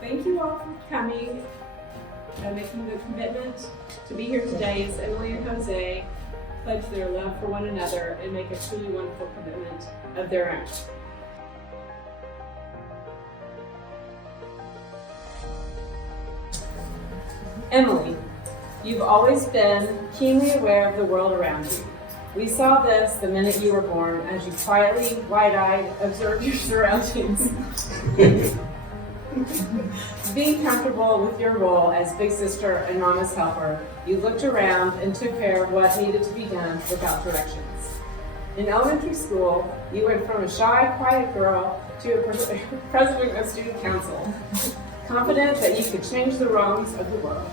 Thank you all for coming and making the commitment to be here today as Emily and Jose pledge their love for one another and make a truly wonderful commitment of their own. Emily, you've always been keenly aware of the world around you. We saw this the minute you were born as you quietly, wide-eyed, observed your surroundings. Being comfortable with your role as big sister and mama's helper, you looked around and took care of what needed to be done without directions. In elementary school, you went from a shy, quiet girl to a president of student council, confident that you could change the wrongs of the world.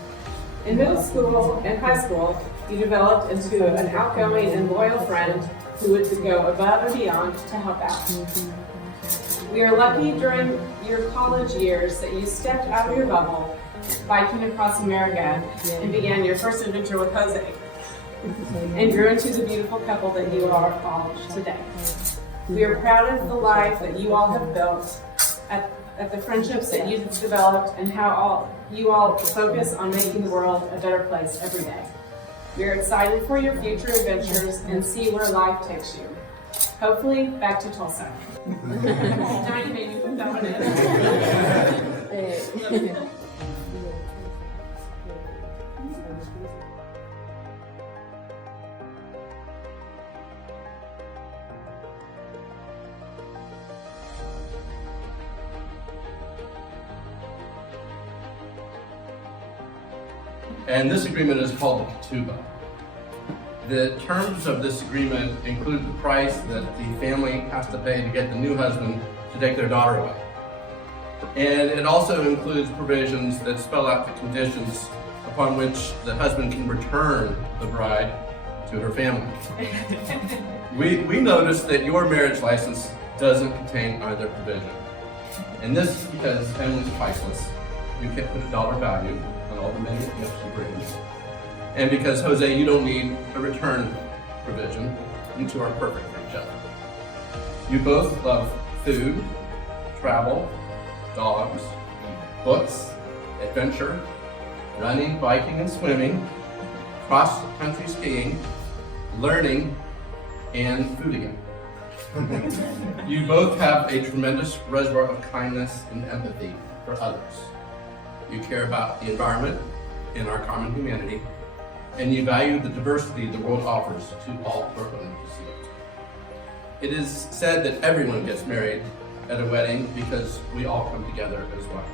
In middle school and high school, you developed into an outgoing and loyal friend who would go above and beyond to help out. We are lucky during your college years that you stepped out of your bubble, biking across America, and began your first adventure with Jose, and grew into the beautiful couple that you are all today. We are proud of the life that you all have built, at the friendships that you've developed, and how you all focus on making the world a better place every day. We are excited for your future adventures and see where life takes you. Hopefully, back to Tulsa. Now you made me put that one in. And this agreement is called the ketubah. The terms of this agreement include the price that the family has to pay to get the new husband to take their daughter away. And it also includes provisions that spell out the conditions upon which the husband can return the bride to her family. We noticed that your marriage license doesn't contain either provision. And this is because Emily's priceless. You can't put a dollar value on all the many gifts she brings. And because, Jose, you don't need a return provision. You two are perfect for each other. You both love food, travel, dogs, books, adventure, running, biking, and swimming, cross-country skiing, learning, and food again. You both have a tremendous reservoir of kindness and empathy for others. You care about the environment and our common humanity, and you value the diversity the world offers to all who are willing to see it. It is said that everyone gets married at a wedding because we all come together as one.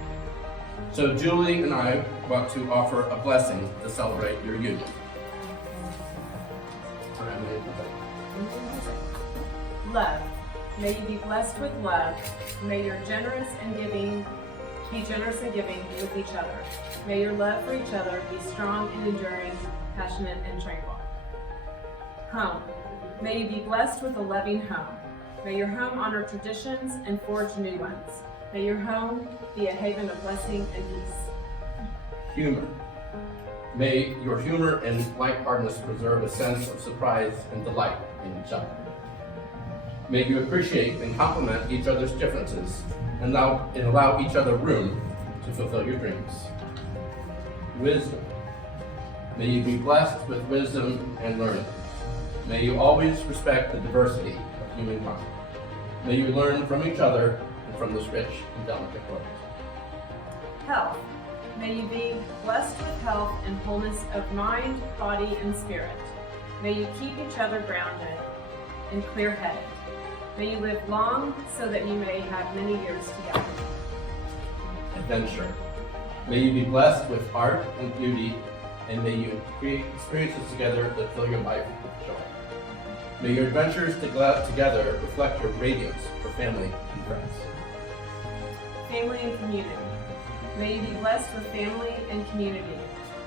So Julie and I want to offer a blessing to celebrate your union. Love. May you be blessed with love. May you be generous and giving with each other. May your love for each other be strong and enduring, passionate and tranquil. Home. May you be blessed with a loving home. May your home honor traditions and forge new ones. May your home be a haven of blessing and peace. Humor. May your humor and lightheartedness preserve a sense of surprise and delight in each other. May you appreciate and complement each other's differences and allow each other room to fulfill your dreams. Wisdom. May you be blessed with wisdom and learning. May you always respect the diversity of humankind. May you learn from each other and from this rich and delicate world. Health. May you be blessed with health and wholeness of mind, body, and spirit. May you keep each other grounded and clear-headed. May you live long so that you may have many years together. Adventure. May you be blessed with art and beauty, and may you create experiences together that fill your life with joy. May your adventures together reflect your radiance for family and friends. Family and community. May you be blessed with family and community.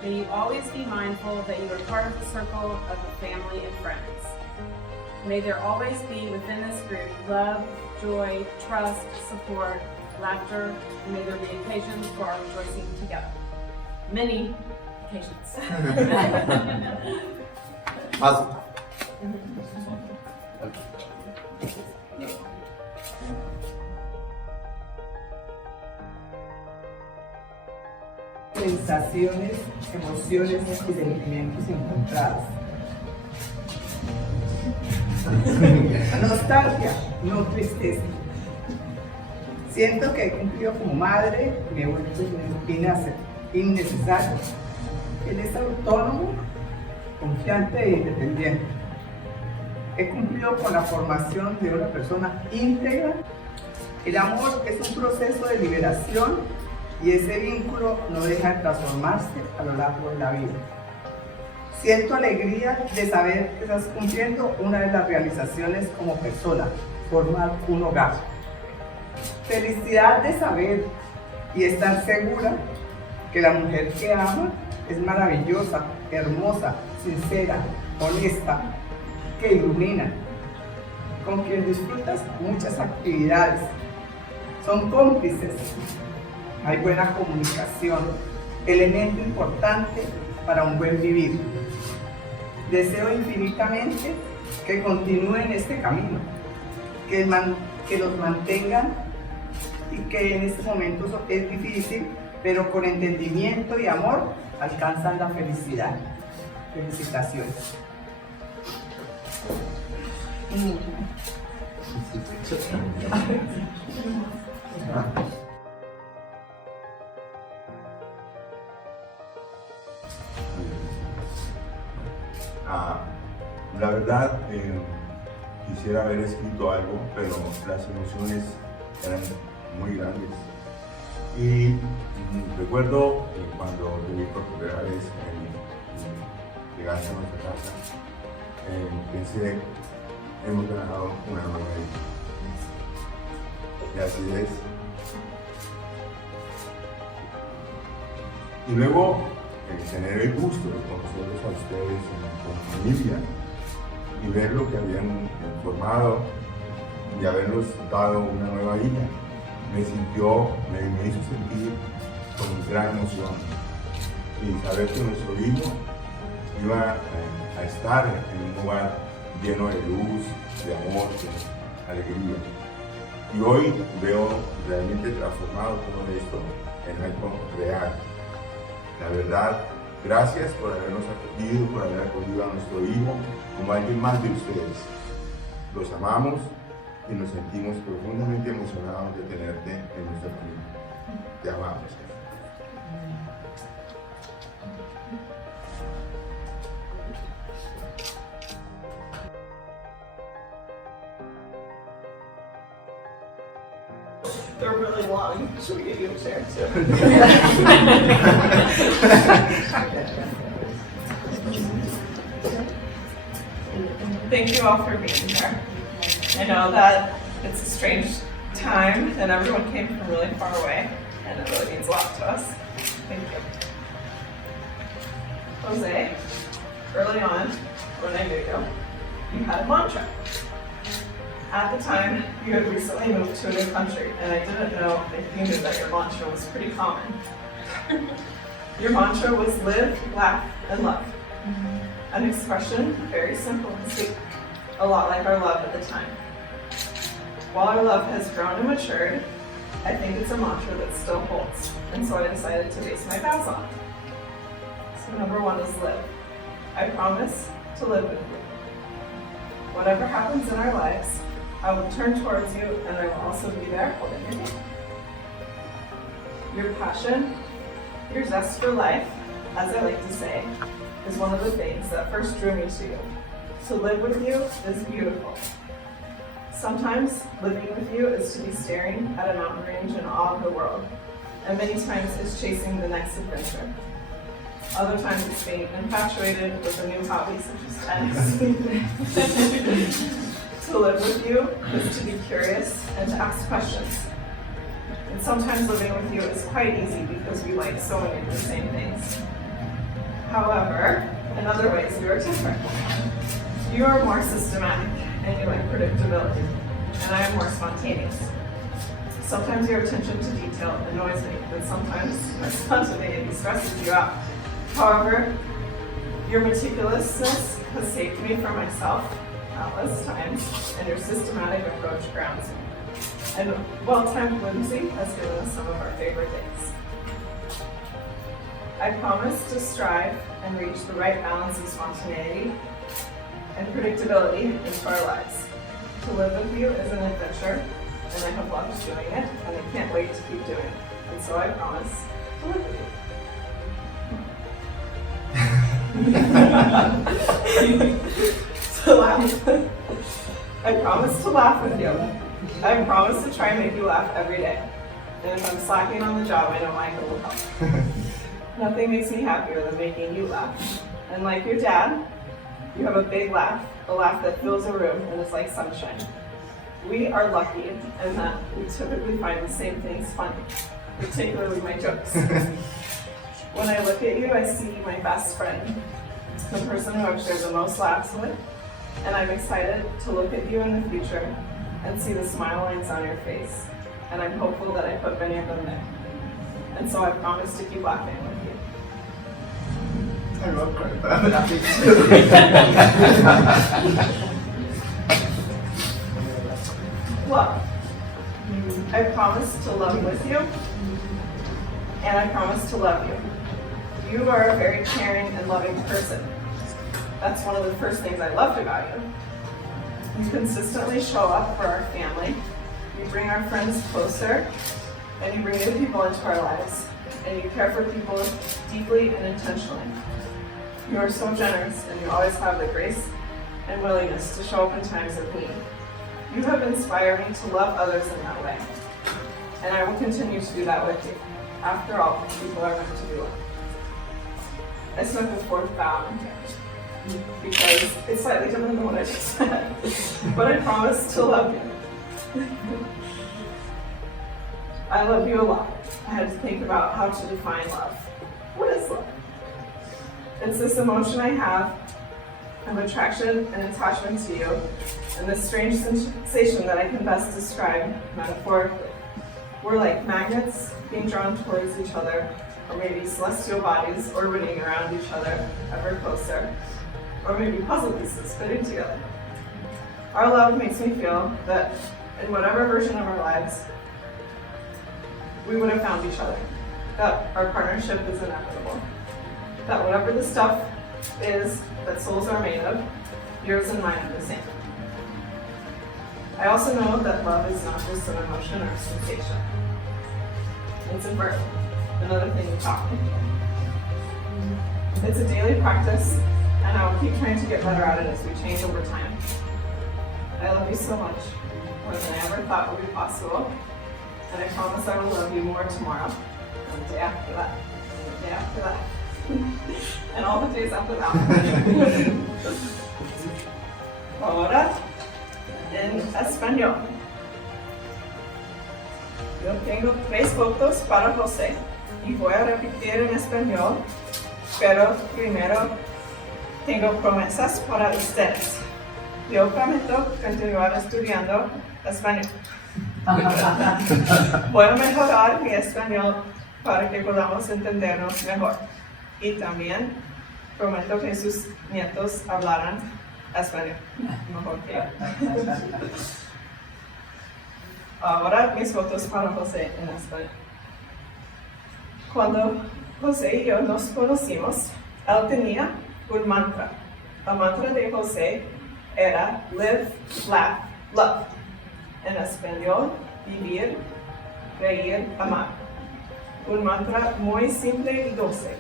May you always be mindful that you are part of the circle of the family and friends. May there always be within this group love, joy, trust, support, laughter, and may there be occasions for our rejoicing together. Many occasions. Awesome. sensaciones, emociones y sentimientos encontrados. Nostalgia, no tristeza. Siento que he cumplido como madre, me he vuelto innecesario. Él es autónomo, confiante e independiente. He cumplido con la formación de una persona íntegra. El amor es un proceso de liberación y ese vínculo no deja de transformarse a lo largo de la vida. Siento alegría de saber que estás cumpliendo una de las realizaciones como persona, formar un hogar. Felicidad de saber y estar segura que la mujer que ama es maravillosa, hermosa, sincera, honesta, que ilumina, con quien disfrutas muchas actividades. Son cómplices, hay buena comunicación, elemento importante para un buen vivir. Deseo infinitamente que continúen este camino, que los mantengan y que en este momento es difícil, pero con entendimiento y amor alcanzan la felicidad. Felicitaciones. La verdad, quisiera haber escrito algo, pero las emociones eran muy grandes. Y recuerdo cuando te vi por primera vez llegaste a nuestra casa, pensé, hemos ganado una nueva vida. Y así es. Y luego, tener el gusto de conocerlos a ustedes con familia y ver lo que habían formado y haberlos dado una nueva vida, me hizo sentir con gran emoción. Y saber que nuestro hijo iba a estar en un lugar lleno de luz, de amor, de alegría. Y hoy veo realmente transformado todo esto en algo real. La verdad, gracias por habernos acogido, por haber acogido a nuestro hijo como alguien más de ustedes. Los amamos y nos sentimos profundamente emocionados de tenerte en nuestra familia. Te amamos. They're really long. Should we get you a chair too? Thank you all for being here. I know that it's a strange time and everyone came from really far away and it really means a lot to us. Thank you. Jose, early on, when I knew you had a mantra. At the time, you had recently moved to a new country, and I didn't know if you knew that your mantra was pretty common. Your mantra was live, laugh, and love. An expression very simple and sweet, a lot like our love at the time. While our love has grown and matured, I think it's a mantra that still holds, and so I decided to base my vows on it. So number one is live. I promise to live with you. Whatever happens in our lives, I will turn towards you and I will also be there holding your hand. Your passion, your zest for life, as I like to say, is one of the things that first drew me to you. To live with you is beautiful. Sometimes living with you is to be staring at a mountain range in awe of the world, and many times it's chasing the next adventure. Other times it's being infatuated with a new hobby such as tennis. To live with you is to be curious and to ask questions. And sometimes living with you is quite easy because we like so many of the same things. However, in other ways you are different. You are more systematic and you like predictability, and I am more spontaneous. Sometimes your attention to detail annoys me, but sometimes my spontaneity stresses you out. However, your meticulousness has saved me from myself countless times, and your systematic approach grounds me. And well-timed whimsy has given us some of our favorite days. I promise to strive and reach the right balance of spontaneity and predictability into our lives. To live with you is an adventure, and I have loved doing it, and I can't wait to keep doing it. And so I promise to live with you. To laugh. I promise to laugh with you. I promise to try and make you laugh every day. And if I'm slacking on the job, I know Michael will help. Nothing makes me happier than making you laugh. And like your dad, you have a big laugh, a laugh that fills a room and is like sunshine. We are lucky in that we typically find the same things funny, particularly my jokes. When I look at you, I see my best friend, the person who I've shared the most laughs with, and I'm excited to look at you in the future and see the smile lines on your face. And I'm hopeful that I put many of them there. And so I promise to keep laughing with you. I love crying, but I'm laughing Love. I promise to love with you, and I promise to love you. You are a very caring and loving person. That's one of the first things I loved about you. You consistently show up for our family, you bring our friends closer, and you bring new people into our lives, and you care for people deeply and intentionally. You are so generous, and you always have the grace and willingness to show up in times of need. You have inspired me to love others in that way, and I will continue to do that with you. After all, people are meant to be loved. I snuck the fourth vow in here because it's slightly different than what I just said, but I promise to love you. I love you a lot. I had to think about how to define love. What is love? It's this emotion I have of attraction and attachment to you, and this strange sensation that I can best describe metaphorically. We're like magnets being drawn towards each other, or maybe celestial bodies orbiting around each other ever closer, or maybe puzzle pieces fitting together. Our love makes me feel that in whatever version of our lives, we would have found each other, that our partnership is inevitable, that whatever the stuff is that souls are made of, yours and mine are the same. I also know that love is not just an emotion or a sensation. It's a verb, another thing we talk. It's a daily practice, and I will keep trying to get better at it as we change over time. I love you so much, more than I ever thought would be possible, and I promise I will love you more tomorrow, and the day after that, and the day after that, and all the days after that. Ahora, en español. Yo tengo 3 fotos para José y voy a repetir en español, pero primero tengo promesas para ustedes. Yo prometo continuar estudiando español. Voy a mejorar mi español para que podamos entendernos mejor. Y también prometo que sus nietos hablarán español mejor que yo. Ahora mis fotos para José en español. Cuando José y yo nos conocimos, él tenía un mantra. El mantra de José era live, laugh, love. En español, vivir, reír, amar. Un mantra muy simple y dulce,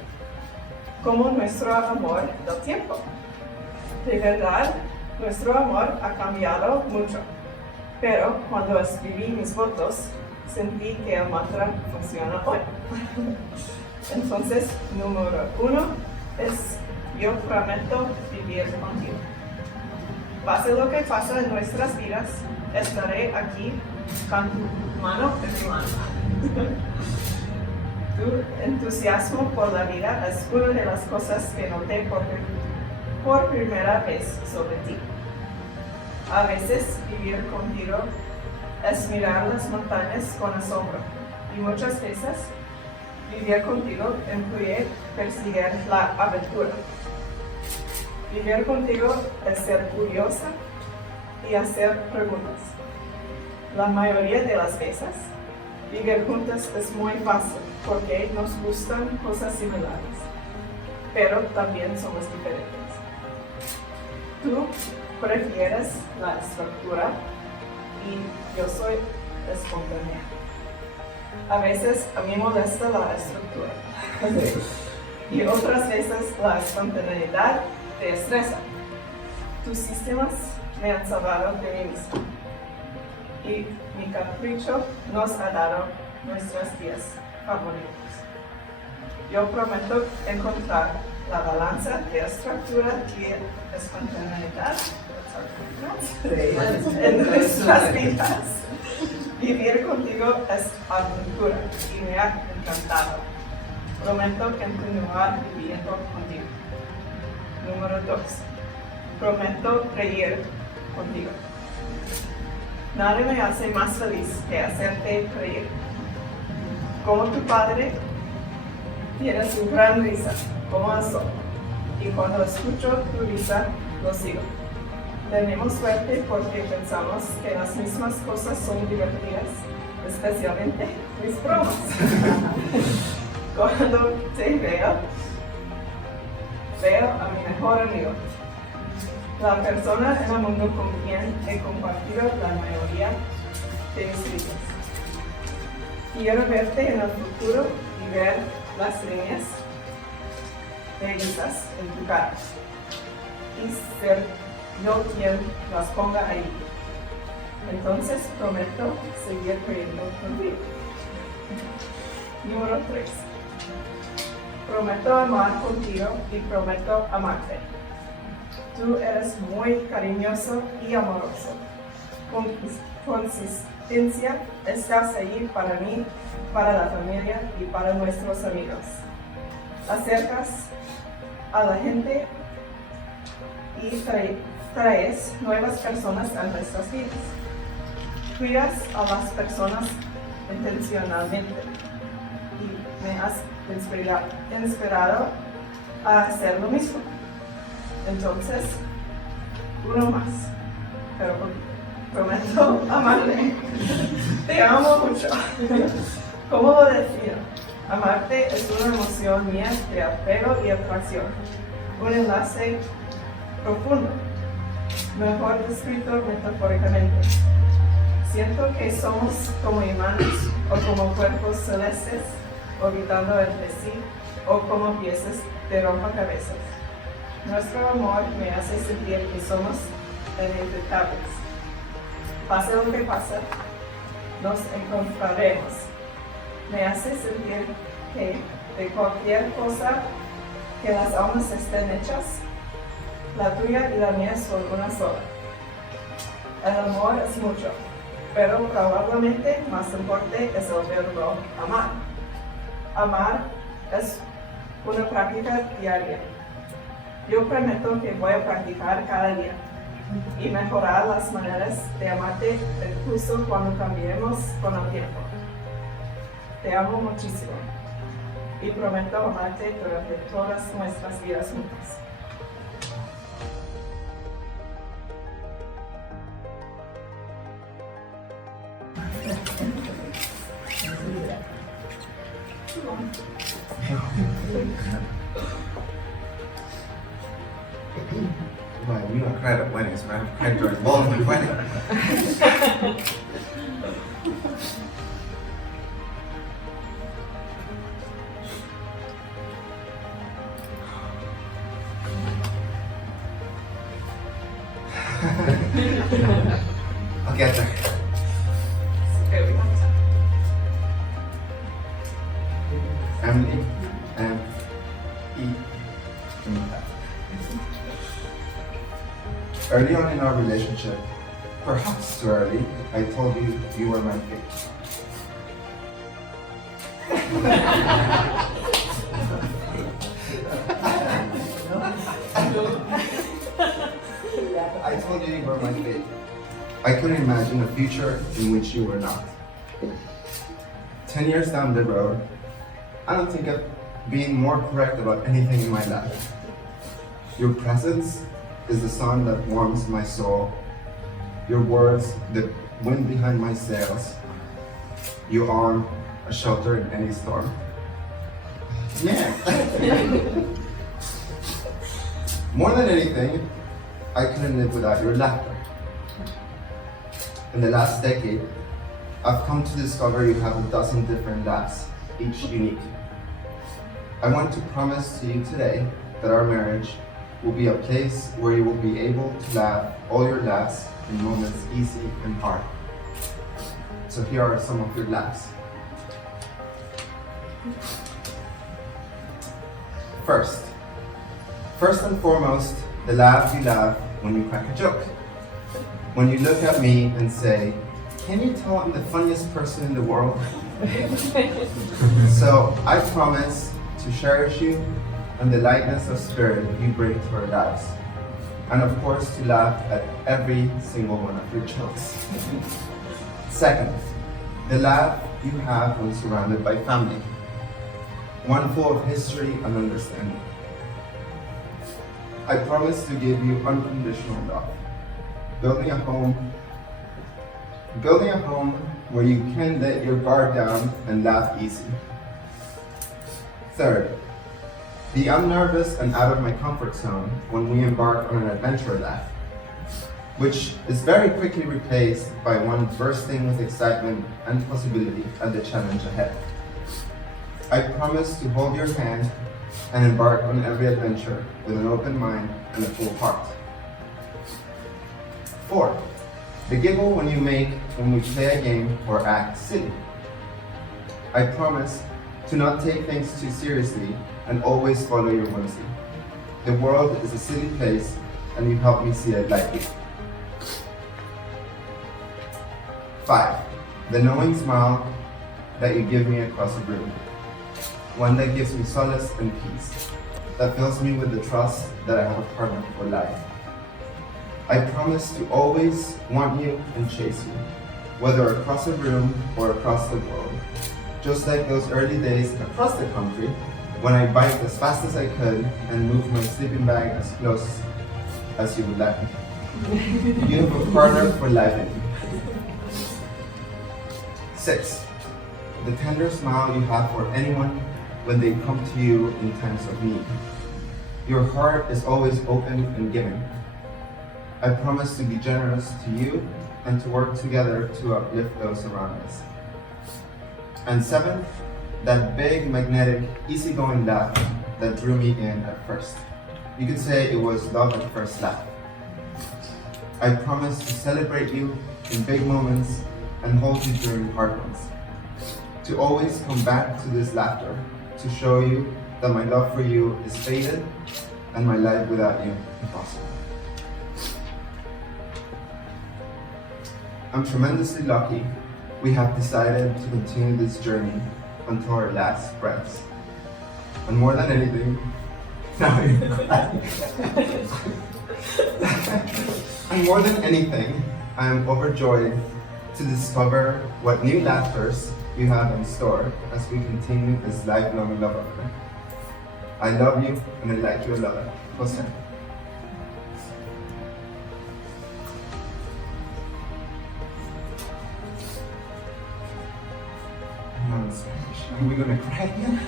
como nuestro amor del tiempo. De verdad, nuestro amor ha cambiado mucho, pero cuando escribí mis fotos, sentí que el mantra funciona hoy. Entonces, número 1 es, yo prometo vivir contigo. Pase lo que pase en nuestras vidas, estaré aquí con tu mano en mi mano. Tu entusiasmo por la vida es una de las cosas que noté por primera vez sobre ti. A veces vivir contigo es mirar las montañas con asombro, y muchas veces vivir contigo incluye perseguir la aventura. Vivir contigo es ser curiosa y hacer preguntas. La mayoría de las veces Vivir juntos es muy fácil porque nos gustan cosas similares, pero también somos diferentes. Tú prefieres la estructura y yo soy espontánea. A veces a mí molesta la estructura y otras veces la espontaneidad te estresa. Tus sistemas me han salvado de mí mismo y mi capricho nos ha dado nuestros días favoritos. Yo prometo encontrar la balanza de estructura y espontaneidad en nuestras vidas. Vivir contigo es aventura y me ha encantado. Prometo continuar viviendo contigo. Número 2. Prometo reír contigo. Nada me hace más feliz que hacerte reír. Como tu padre, tienes una gran risa, como el sol. Y cuando escucho tu risa, lo sigo. Tenemos suerte porque pensamos que las mismas cosas son divertidas, especialmente mis bromas. Cuando te veo a mi mejor amigo, la persona en el mundo con quien he compartido la mayoría de mis risas. Quiero verte en el futuro y ver las líneas de risas en tu cara y ser yo quien las ponga ahí. Entonces prometo seguir creyendo contigo. Número 3. Prometo amar contigo y prometo amarte. Tú eres muy cariñoso y amoroso. Con consistencia estás ahí para mí, para la familia y para nuestros amigos. Acercas a la gente y traes nuevas personas a nuestras vidas. Cuidas a las personas intencionalmente y me has inspirado a hacer lo mismo. Entonces, uno más, pero prometo amarte. Te amo mucho. ¿Cómo lo defino? Amarte es una emoción mía de apego y atracción, un enlace profundo, mejor descrito metafóricamente. Siento que somos como imanes o como cuerpos celestes orbitando entre sí o como piezas de rompecabezas. Nuestro amor me hace sentir que somos inevitables. Pase lo que pase, nos encontraremos. Me hace sentir que de cualquier cosa que las almas estén hechas, la tuya y la mía son una sola. El amor es mucho, pero probablemente más importante es el verbo amar. Amar es una práctica diaria. Yo prometo que voy a practicar cada día y mejorar las maneras de amarte incluso cuando cambiemos con el tiempo. Te amo muchísimo y prometo amarte durante todas nuestras vidas juntas. Well, we don't cry at weddings, but I've cried during both my wedding. I'll get there. Okay, we have Emily, E. Early on in our relationship, perhaps too early, I told you you were my fate. I told you were my fate. I couldn't imagine a future in which you were not. 10 years down the road, I don't think I've been more correct about anything in my life. Your presence is the sun that warms my soul. Your words, the wind behind my sails. You arm a shelter in any storm. Yeah. More than anything, I couldn't live without your laughter. In the last decade, I've come to discover you have a dozen different laughs, each unique. I want to promise to you today that our marriage will be a place where you will be able to laugh all your laughs in moments easy and hard. So here are some of your laughs. First and foremost, the laugh you laugh when you crack a joke. When you look at me and say, "Can you tell I'm the funniest person in the world?" So I promise to cherish you and the lightness of spirit you bring to our lives. And of course, to laugh at every single one of your jokes. Second, the laugh you have when surrounded by family. One full of history and understanding. I promise to give you unconditional love. Building a home where you can let your guard down and laugh easy. Third, the I'm nervous and out of my comfort zone when we embark on an adventure laugh, which is very quickly replaced by one bursting with excitement and possibility at the challenge ahead. I promise to hold your hand and embark on every adventure with an open mind and a full heart. Fourth, the giggle when we play a game or act silly. I promise to not take things too seriously and always follow your whimsy. The world is a silly place and you help me see it lightly. 5, the knowing smile that you give me across the room. One that gives me solace and peace, that fills me with the trust that I have a partner for life. I promise to always want you and chase you, whether across a room or across the world, just like those early days across the country when I biked as fast as I could and moved my sleeping bag as close as you would let me. You have a partner for life in me. 6, the tender smile you have for anyone when they come to you in times of need. Your heart is always open and giving. I promise to be generous to you and to work together to uplift those around us. And 7, that big, magnetic, easygoing laugh that drew me in at first. You could say it was love at first laugh. I promise to celebrate you in big moments and hold you during hard ones. To always come back to this laughter, to show you that my love for you is faded and my life without you impossible. I'm tremendously lucky we have decided to continue this journey until our last breaths. And more than anything, I am overjoyed to discover what new laughters you have in store as we continue this lifelong love affair. I love you and I like you a lot. José. No, in Spanish. Are we gonna cry again?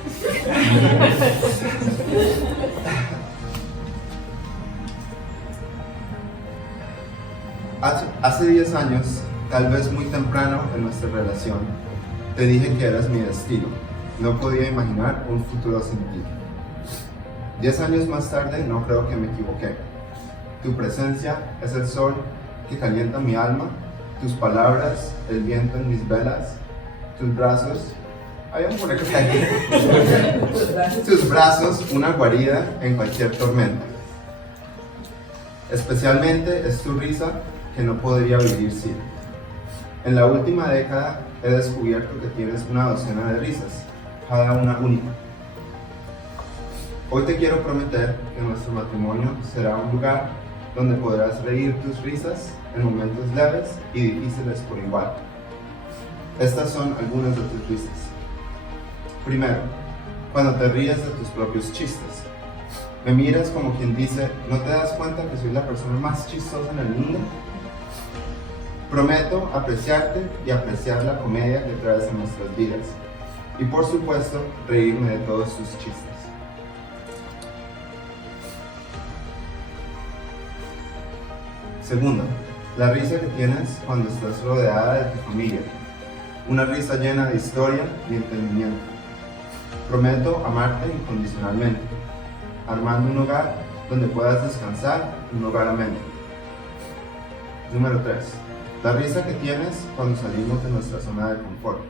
Hace 10 años, tal vez muy temprano en nuestra relación, te dije que eras mi destino. No podía imaginar un futuro sin ti. 10 años más tarde, no creo que me equivoqué. Tu presencia es el sol que calienta mi alma, tus palabras, el viento en mis velas, tus brazos, tus brazos, una guarida en cualquier tormenta. Especialmente es tu risa que no podría vivir sin. En la última década he descubierto que tienes una docena de risas, cada una única. Hoy te quiero prometer que nuestro matrimonio será un lugar donde podrás reír tus risas en momentos leves y difíciles por igual. Estas son algunas de tus risas. Primero, cuando te ríes de tus propios chistes. Me miras como quien dice, ¿no te das cuenta que soy la persona más chistosa en el mundo? Prometo apreciarte y apreciar la comedia que traes en nuestras vidas. Y por supuesto, reírme de todos tus chistes. Segundo, la risa que tienes cuando estás rodeada de tu familia. Una risa llena de historia y entendimiento. Prometo amarte incondicionalmente, armando un hogar donde puedas descansar, un hogar ameno. Número 3. La risa que tienes cuando salimos de nuestra zona de confort,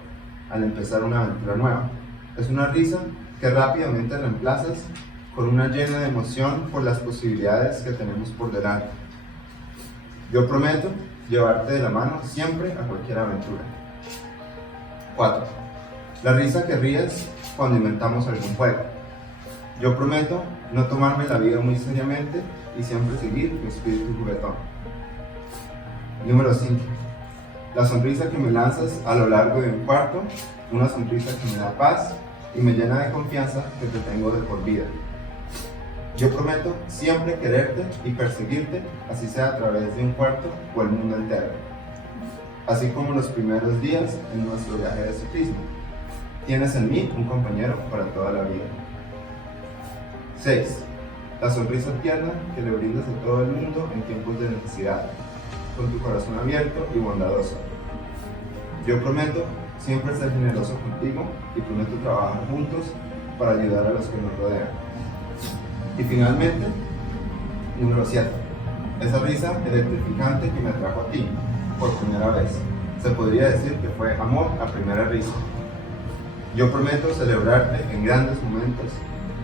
al empezar una aventura nueva. Es una risa que rápidamente reemplazas con una llena de emoción por las posibilidades que tenemos por delante. Yo prometo llevarte de la mano siempre a cualquier aventura. 4. La risa que ríes cuando inventamos algún juego. Yo prometo no tomarme la vida muy seriamente y siempre seguir mi espíritu juguetón. Número 5. La sonrisa que me lanzas a lo largo de un cuarto, una sonrisa que me da paz y me llena de confianza que te tengo de por vida. Yo prometo siempre quererte y perseguirte, así sea a través de un cuarto o el mundo entero. Así como los primeros días en nuestro viaje de ciclismo. Tienes en mí un compañero para toda la vida. 6. La sonrisa tierna que le brindas a todo el mundo en tiempos de necesidad, con tu corazón abierto y bondadoso. Yo prometo siempre ser generoso contigo y prometo trabajar juntos para ayudar a los que nos rodean. Y finalmente, número 7. Esa risa electrificante que me atrajo a ti por primera vez. Se podría decir que fue amor a primera risa. Yo prometo celebrarte en grandes momentos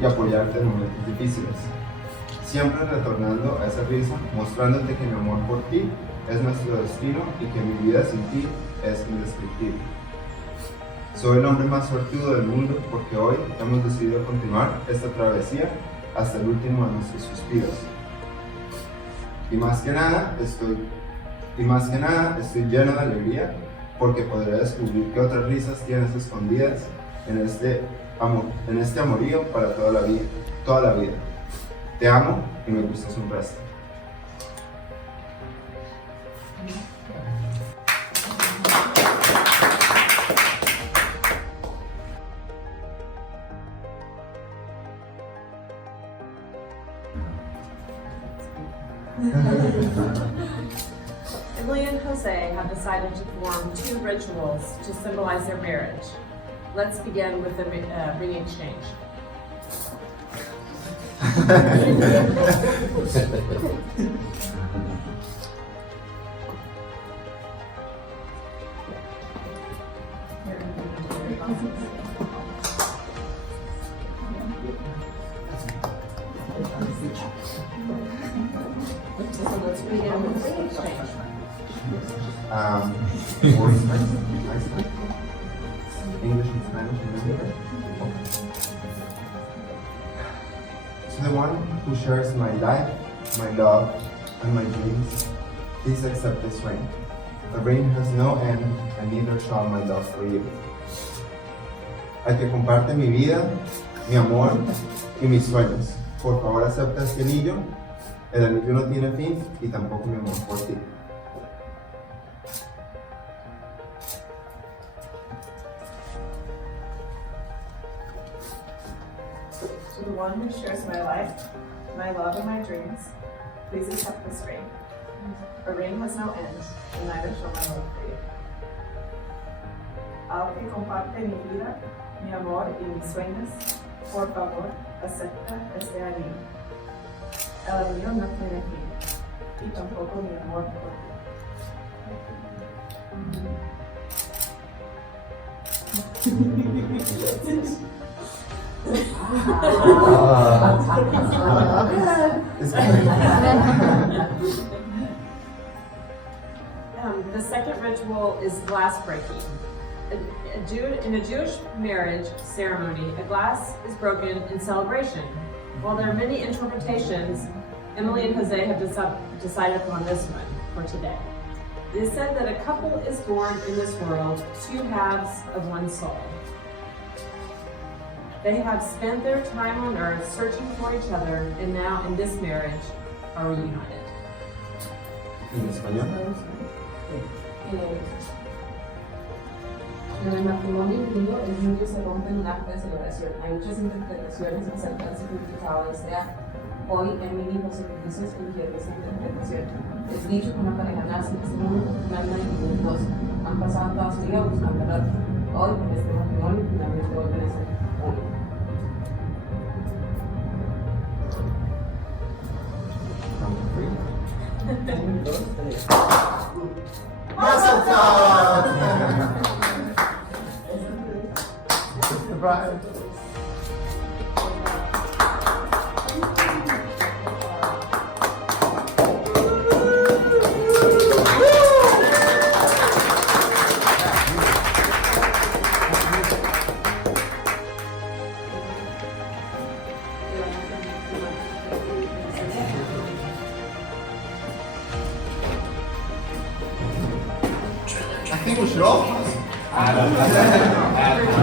y apoyarte en momentos difíciles. Siempre retornando a esa risa, mostrándote que mi amor por ti es nuestro destino y que mi vida sin ti es indescriptible. Soy el hombre más suertudo del mundo porque hoy hemos decidido continuar esta travesía hasta el último de nuestros suspiros. Y más que nada estoy lleno de alegría porque podré descubrir qué otras risas tienes escondidas en este amorío para toda la vida. Te amo y me gustas un resto. Emily and Jose have decided to form 2 rituals to symbolize their marriage. Let's begin with the ring exchange. So let's begin with the ring exchange. English and Spanish, remember? To the one who shares my life, my love, and my dreams, please accept this ring. The ring has no end, and neither shall my love for you. Al que comparte mi vida, mi amor y mis sueños, por favor acepta este anillo. El anillo no tiene fin y tampoco mi amor por ti. To the one who shares my life, my love, and my dreams, please accept this ring. A ring has no end, and neither shall my love for you. Al que comparte mi vida, mi amor y mis sueños, por favor, acepta este anillo. El anillo no tiene fin, y tampoco mi amor por ti. The second ritual is glass breaking. In a Jewish marriage ceremony, a glass is broken in celebration. While there are many interpretations, Emily and Jose have decided upon this one for today. It is said that a couple is born in this world, 2 halves of one soul. They have spent their time on earth searching for each other, and now in this marriage are reunited. ¿En español? En el matrimonio unido, el niño se rompe en un acto de celebración. Hay muchas interpretaciones acerca del significado de este acto. Hoy, Emily y José escogieron esta interpretación. Es dicho que una pareja nace en este mundo, un alma y un dos. Han pasado toda su vida buscando al otro. Hoy, en este matrimonio, finalmente vuelven a ser uno. I think we should all. All of the